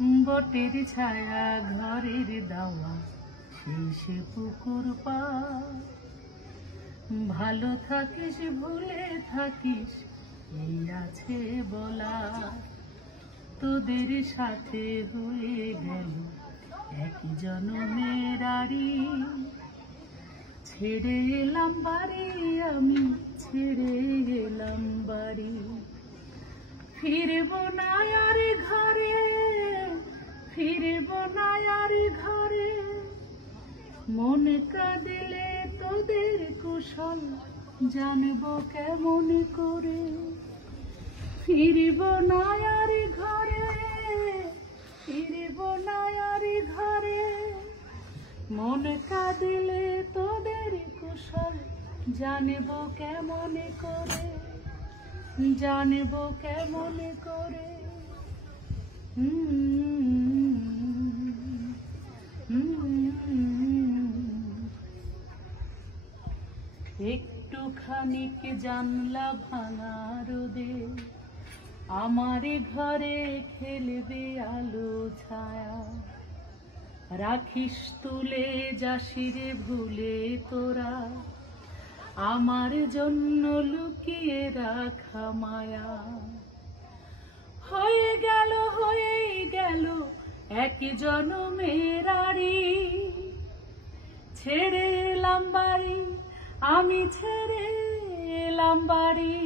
বটের ছায়া ঘরের দাওয়া সে পুকুর পা ভালো থাকিস ভুলে থাকিস এই আছে বলা তোদের সাথে হয়ে গেল একই জনমের আড়ি ছেড়ে এলাম বাড়ি আমি ছেড়ে গেলাম বাড়ি ফিরব না আর ঘরে ফিরব না আর ঘরে মন কাঁদিলে তোদের কুশল জানবো কেমন করে ফিরব না আর ঘরে ফিরব না আর ঘরে মন কাঁদিলে তোদের কুশল জানবো কেমন করে জানবো কেমন করে একটুখানিক জানলা ভাঙা রোদে আমার ঘরে খেলবে আলো ছায়া রাখিস তুলে যাসিরে ভুলে তোরা আমার জন্য লুকিয়ে রাখা মায়া হয়ে গেল এক জনমের আড়ি ছেড়ে এলাম বাড়ি আমি ছেড়ে এলাম বাড়ি।